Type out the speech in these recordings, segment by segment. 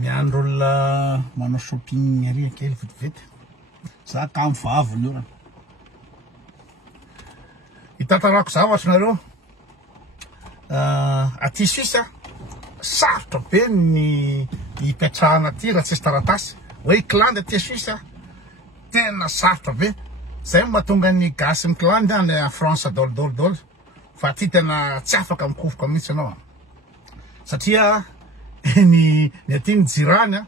miandro olona manao shopping ary kely vetivety za ka mivavy io hitantarako zavatra nareo aty Suisse sarotra be ny hipetrahana aty raha tsisy taratasy hoe clandy aty Suisse tena sarotra be zay mahatonga ny gasy ny clandy any France dolo fa aty tena tsy afaka mikofoka mihitsy ianao satria ny aty ny jirany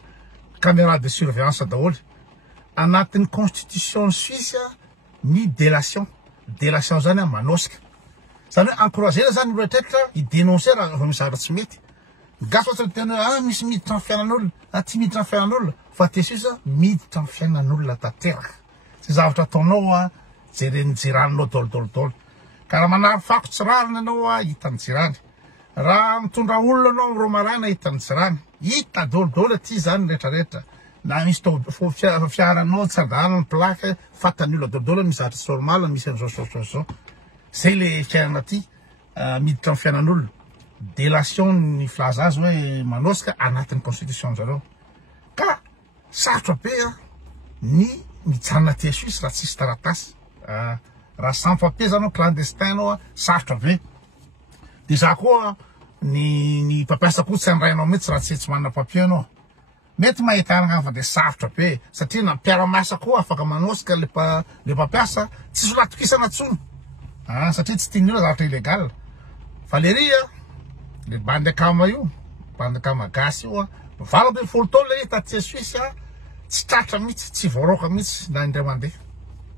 caméra de surveillance daholo anatin'ny constitution suisse ny délation zany manosika zany hoe encouragena zany retraite idénoncer raha misy zavatra tsy mety gasy ohatrany tena misy miditra amin'ny fiainan'olona aty miditra amin'ny fiainan'olona fa aty Suisse miditra amin'ny fiainan'olona tanteraka sy zavatra ataonao jereny jiranynao dolo ka raha manary fako tsy rariny ianao hitany jirany raha mitondra olona anao ro marana hitany jirany hita dolo aty zany rehetrarehetra na misy fiaranao tsy adana ny plaque fatany olona dolo misy zavatra tsy normal misy an'izao zay le fiainana aty miditra amin'ny fiainan'olona délation ny filaza azy hoe manosika anatin'ny constitution zareo ka sarotra be ny mijanona aty Suisse raha tsisy taratasy raha sans papier zany clandestin anao sarotra be de za koa ny mpampiasa koa tsy andrainao mihitsy raha tsy manana papier anao mety mahita arana fa de sarotra be satria na mpiara-miasa koa afaka manosika le mpampiasa tsy solatokisana tsony satria tsy tian'olo zavatra illégal fa le ria le bandekama io bandekama gasy io 20 taona le taty Suisse tsy tratra mihitsy tsy voaroka mihitsy na indray mandeha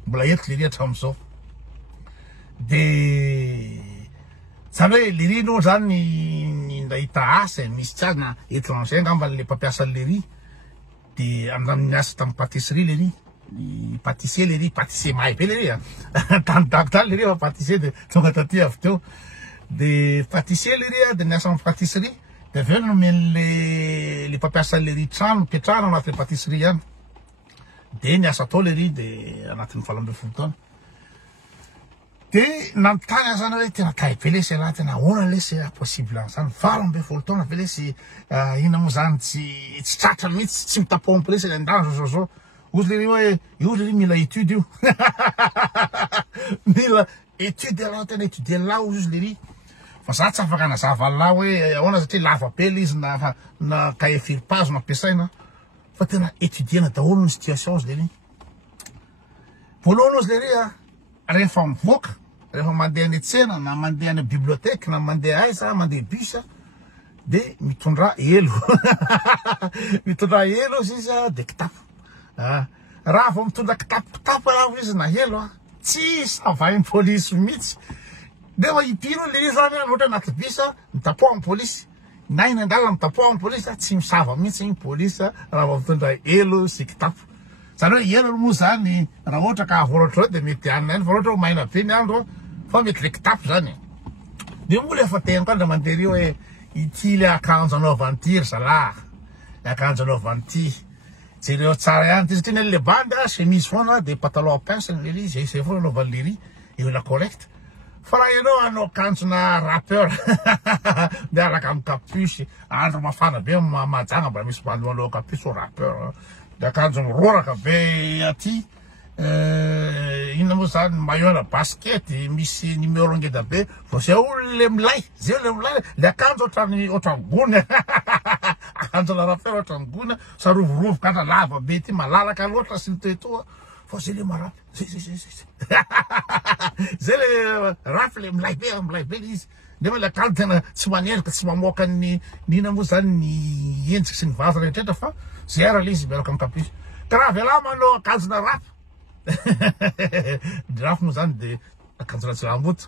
mbola entiko le ria hatramin'izao de zany hoe le ria no zany ny hita asa misy tsy na étranger angamba le mpampiasa le ria de andany miasa tamin'ny pâtisserie le ria ny pâtissier le ria pâtissier mahay be le ria tanidako tany le ria fa pâtissier de tonga taty avy teo de pâtissier le ria de niasa amin'ny pâtisserie de aveo nomeny le mpampiasa le ria trano petrahana anatin'le pâtisserie ihany de niasa tao le ria de anatin'ny 20 taona de nanontany zany hoe tena tay be lesy alahy tena ahoana lesy possible zany 20 taona be lesy ina moa zany tsy tratra mihitsy tsy mitapompo lesy le andano zao ozy le ria hoe io le ria mila étude io mila étude alahy tena étude lahy ozy le ria fa za tsy afaka nazava lahy hoe ahoana satria lava be le izy na cahier filipazo nampiasaina fa tena étudiena daholo ny situation ozy le ria voalohany ozy le ria rehefa mivoaka rehefa mandeha any tsena na mandeha any bibliothèque na mandeha aiza mandeha bus de mitondra elo mitondra elo izy de kitapo raha vao mitondra kitapo izy na elo tsy savain'ny polisy mihitsy de fa ipino le izy zany ohatra anaty bus mitapoha amin'ny polisy na iny andalana mitapoha amin'ny polisy tsy misava mihitsy iny polisy raha vao mitondra elo sy kitapo zany hoe elo moa zany raha ohatra ka voratra de mety anina iny fa ohatra maina be ny andro fa mety le kitapo zany de moa le efa tena koa mandeha rio hoe ity le akanjo anaovany ity ry zalahy le akanjo anaovany ity jereo tsara ihany ty satria le bande chemise foana de pantalon à pince le ry zay foana anaovany le ry eo la correct fa raha ianao anao akanjona rappeur miaraka amin'ny capuche andro mafana be mahajanga mbola misy manao capuche o rappeur de akanjo miroraka be aty inona moa zany maillot basket misy numéro ngeda be fa zay olo le milay le akanjo ohatrany gony akanjo la rappeur ohatrany gony sarovorovoka andra lava be ty malalaka loatra sy nitoetoa fa zay le marapy zay le rapy le milay be izy nefa le akanjo tena tsy manendrika tsy mamoaka ny inona moa zany ny endrika sy ny vaza rehetrrehetra fa zay ara le izy miaraka amin'ny capuche ka raha vela manao akanjona rapy rapy moa zany de akanjona jiramboto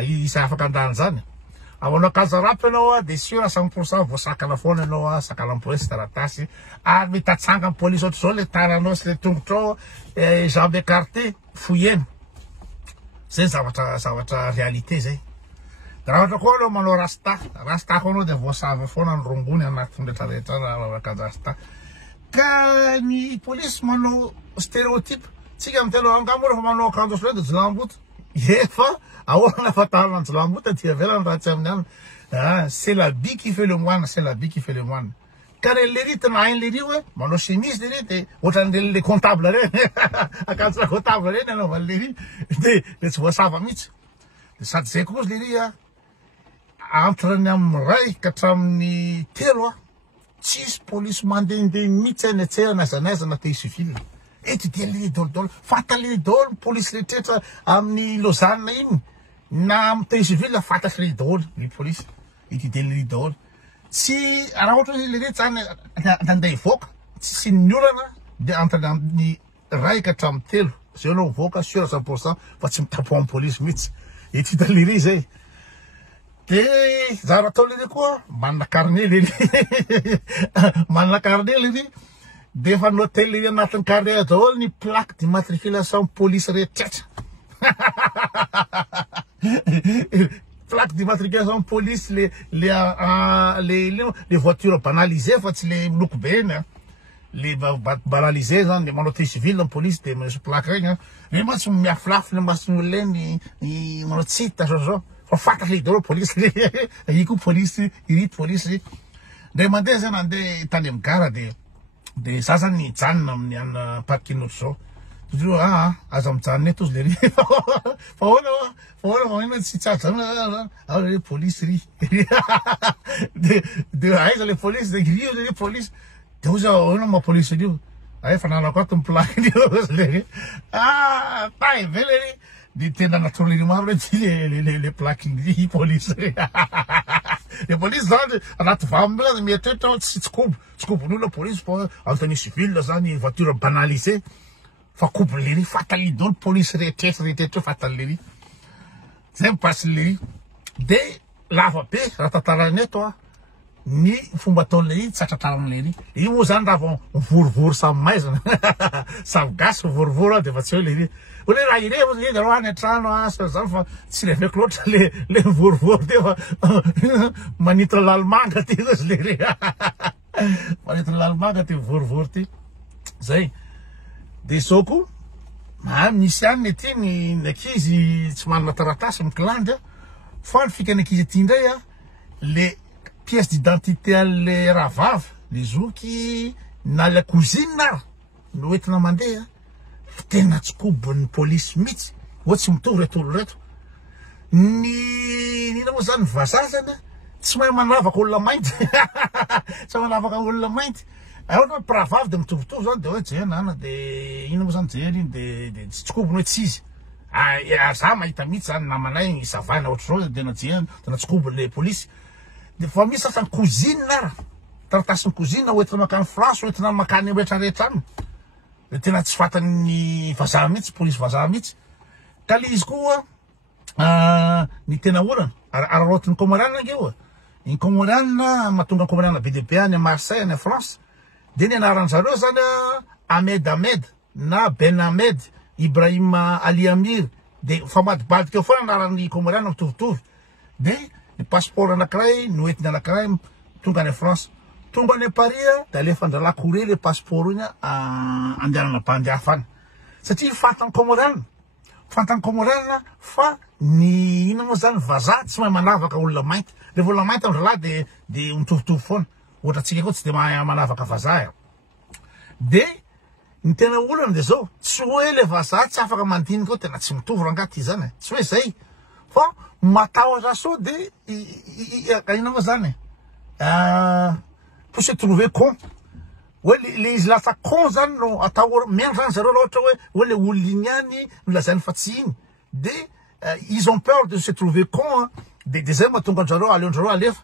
isa afaka andany zany amanao akanjo rapy ianao de sûr 100% voasakana foana ianao sakana amin'ny polisy taratasy ary mety atsanga amin'ny polisy ohatra zao le tananao sy le tongotrao jambe écarté fouillena zay zavatra réalité zay de raha ohatra koa anao manao rasta koa anao de voasava foana ny rongony anatin'ny rehetrarehetra raha akanjo rasta ka ny polisy manao stéréotype tsika amitena angamba rehefa manao akanjo ohatran'izao de jilamboto efa ahoana fahatarana ny jilamboto ty avelany raha tsy amin'ny any c'est l'habit qui fait le moine Kare leri tena hainy leri hoe manao chemise leri de ohatran'le comptable reny akanjo comptable reny anaovany leri de tsy voasava mihitsy. De sady zay koa leri entreny amin'ny ray ka hatramin'ny telo tsisy polisy mandehandeha mihitsy any atsera na zanaiza na tey civil. Eto dia leri daholo fantaly daholo polisy rehetrarehetra amin'ny Lausanne iny na amin'ny tey civil fantatry leri daholo ny polisy. Eto dia leri daholo. Tsy raha ohatra hoe leri zany andeha hivoaka tsy ny olana dia antany amin'ny ray ka hatramin'ny telo zay anao mivoaka sûr 100% fa tsy mitapo amin'ny polisy mihitsy. Eto hita leri zay. De zara atao leri koa manana carnet leri manana carnet leri de efa noté leri anatin'ny carnet daholo ny plaque d'immatriculation police rehetrarehetra. Plaque d'immatriculation police les voitures banalisées fa tsy le miloko be eny le banalisé zany de manao tey civil ny police de misy plaque regny le ma tsy miafilafy le mason'olona eny manao tsita zao fa fantatry daholo police io koa police irito police de mandeha zany andeha tany amin'ny gara de za zany nijanona amin'ny ana parking ohatry zao todro aza mijanona eto izy leri fa hoana tsy tsara le police ry de aiza le police de rio le police de oza hoana ma police rio fa nanako ato ny plaque rio tay ve leri de tena natorolery maro le plaque ry police le police zany anaty vamona mieritreritra tsy tsikombon'olona police fa antony civil zany voiture banalisée fa kobo leri fataly daholo police rehetrarehetra fataly leri zay mipasy leri de lava be raha tantarany eto ny fomba ataon'le tsatratara leri io moa zany raha mivorivory samy maizana samy gasy mivorivory de fa tsy hoe leri ole raha ire de roa any antrano zany fa tsy lefeko loatra le mivorivory de fa manitra lalmanga ty izy leri manitra lalmanga ty mivorivory ty zay. De soko misy any ety ny ankizy tsy manana taratasy mikilandy fa ny fikany ankizy ety indray le pièce d'identité an'le rahavavy le zoky na le cousine ara no entina mandeha tena tsikobon'ny polisy mihitsy ohatsy mitovy reto olo reto nina moa zany vazazana tsy mahay manavaka olona mainty tsy manavaka olona mainty ohatra mpiravavy de mitovitovy zany de hoe jenana de ino moa zany jely iny de tsy tsikobony hoe tsy izy za mahita mihitsy zany namanay isavana ohatry zao de najehany tena tsikobon'le polisy de fa misy sasany cousine ara taratasiny cousine oentina makany France oentina makany rehetrarehetra any de tena tsy fantan'ny vazaha mihitsy polisy vazaha mihitsy ka le izy koa ny tena olana ararotin'ny Comoriana io ny Comoriana mahatonga Comoriana be debe any Marseille any France de ny anaran'zareo zany Ahmed na Ben Ahmed Ibrahim Ali Amir de fa madibadika eo foana anaran'ny Comoriana mitovitovy de ny passeport anankiray no entina anankiray tonga any France tonga any Paris de alefa andralako re le passeport iny andehanana mpandehafa any satria fantany Comoriana fa ny ino moa zany vazaha tsy mahay manavaka olona mainty le olona mainty andralahy de mitovitovy foana ohatra atsika koa tsy de mahay manavaka vazaha de ny tena olana de zao tsy hoe le vazaha tsy afaka mandinika ao tena tsy mitovy rangaty zany tsy hoe zay fa matahotra so de ino moa zany pour se trouver con hoe le izy lasa con zany no atao miandry zany zareo laha ohatra hoe le olona igny any nolazany fa tsy iny de ils ont peur de se trouver con de zay mahatonga anjareo aleonjareo alefa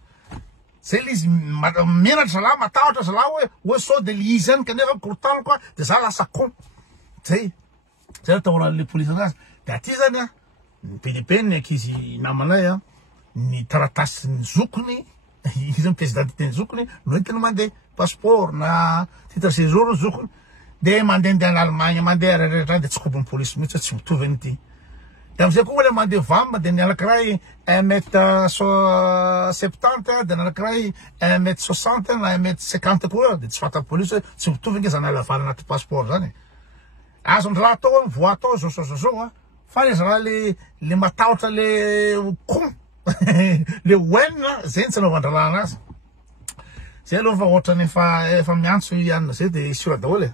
zay le izy menatra zalahy matahotra zalahy hoe so de le izy any kanefa korotano koa de za lasa con zay ataon'le polisy anazy de aty zany be debe ny ankizy namanay ny taratasy ny zokony izy ny pièce d'identité ny zokony no entina mandeha passeport na titre séjour ny zokony de mandehandeha any Allemagne mandeha rehetrarehetra de tsy kobon'ny polisy mihitsy tsy mitovy an'ity de amizay koa le mandeha vamma de ny anankiray 1m70 de ny anankiray 1m60 na 1m50 koa de tsy fantan'ny polisy hoe tsy mitovy nge zany alavana anaty passeport zany azo andraha atao voa atao zao fa le zaraha le matahotra le con le oenina zay ny tsy anaovandralana azy zay aloha fa ohatrany efa miantso ianona zay de sura daholo e.